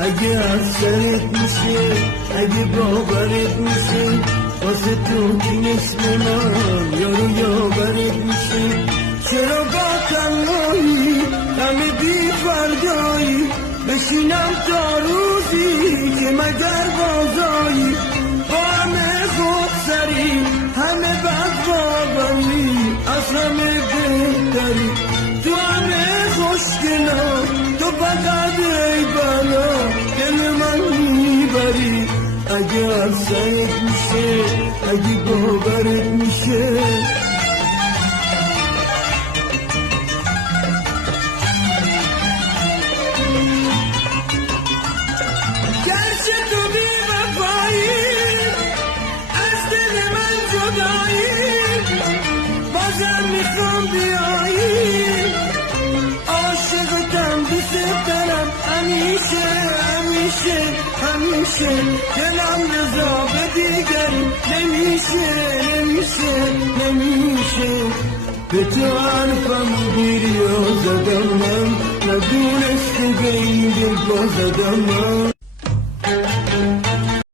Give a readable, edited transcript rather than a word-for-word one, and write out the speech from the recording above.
اگه اثرت میشه، اگه باورت میشه، واسه تو که اسم من یارو یاورت میشه. چرا با تنهایی همه بی فردایی بشینم تا روزی که مگر بازایی با همه خودسری همه بد باوری از همه بهتری تو همه خوشگلا تو فقط ای بلا دل من میبری. اگه عرصت میشه، اگه باورت میشه، گرچه تو بی وفایی از دل من جدایی بازم میخوام بیایی عاشقتم دوست دارم همیشه همیشه همیشه دلم رضا به دیگری نمیشه نمیشه نمیشه. به تو حرفم گیری زدم من ندونستی به این دل زدم من.